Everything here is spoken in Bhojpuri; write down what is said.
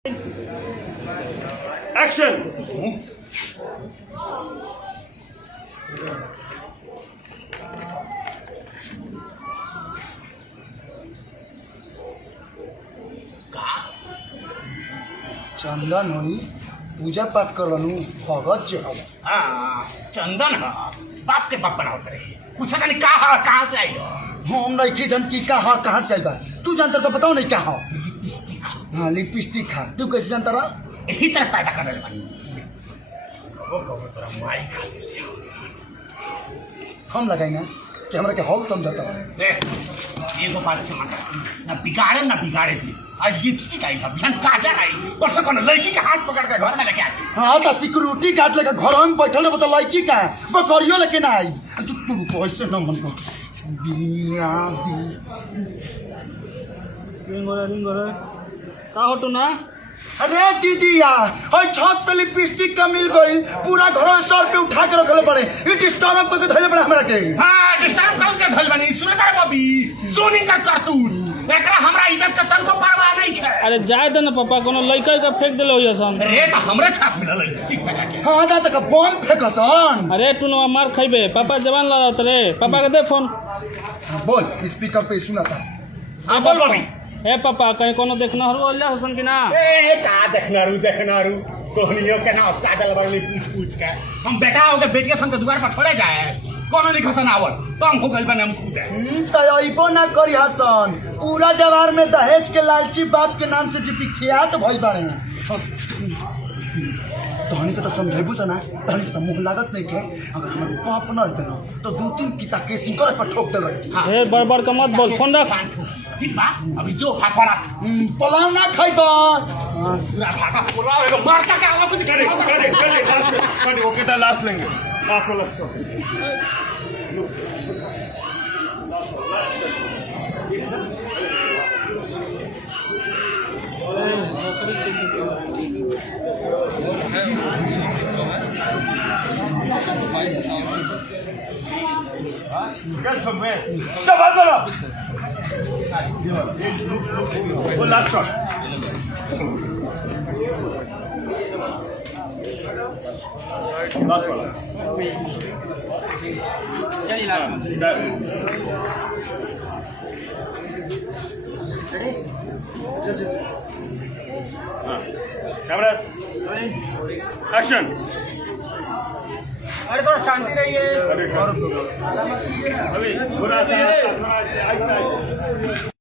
एक्शन। चंदन हुई पूजा पाठ करलनु भगत जे हवा। चंदन ह बाप के बाप बनावत रही पूछा नहीं कहाँ से आई हो। हम नहीं जानती का हा कहाँ से आएगा। तू जानता तो बताओ नहीं क्या हो। लिपस्टिक हाँ लिपस्टिक खा। तू कैसे जानता रहा। यही तरह पैदा कर रहे बनी वो कहो तोरा माई खातिर हम लगाई ना कि हमरा के हॉल समझता एगो बात से माना ना बिगाड़े ना बिगाड़े थी आज लिपस्टिक आई है बिहान काजल आई परसों कौन लड़की के हाथ पकड़ के घर में लेके आई। हाँ तो सिक्योरिटी गार्ड लेकर घर में बैठल रहे बता लड़की का वो करियो लेके ना आई। तू पैसे न मन को का हो ना। अरे दीदिया और छत पे लिपस्टिक का मिल गई पूरा घर सर पे उठा के रखले पड़े ये डिस्टर्ब करके धइले पड़े हमरा के। हां डिस्टर्ब करके धइल बनी सुनता बबी सोनी का कार्टून एकरा हमरा इज्जत के तनको परवाह नहीं है। अरे जाए दे ना पापा कोनो लइका का फेंक देले होय सन। अरे तो हमरे छाप मिलल लिपस्टिक फेंका के। हां दा तक बम फेंकसन। अरे टुनवा मार खइबे पापा जवान लड़त रे पापा के दे फोन। बोल स्पीकर पे सुना था। हां बोल बबी। ए पापा कहीं कोनो देखना हरु ओल्ला हसन कि ना। ए का देखना रू सोहनियो के ना काजल वाली पूछ के हम बेटा हो के बेटिया संग दुआर पर छोड़े जाए कोनो नहीं खसन आवल तो हम हो गइल बने हम खुद तो अइबो ना करी हसन पूरा जवार में दहेज के लालची बाप के नाम से जे बिख्यात भइल बाड़े। तहनी के तो समझेबू ना तहनी के तो मुंह लागत नहीं के अगर हमारे बाप न रहते ना तो 2-3 किता के सिंगर पर ठोक दे रहती। ए बड़ का मत बोल फोन रख। ठीक बा अभी जो फाटा पलाव ना खाइबा पूरा फाटा पूरा एगो मरचा के आवा कुछ करे ओके दा लास्ट लेंगे लास्ट वो लास्ट शॉट लास्ट वाला कैमरा एक्शन। अरे थोड़ा शांति रहिए। अभी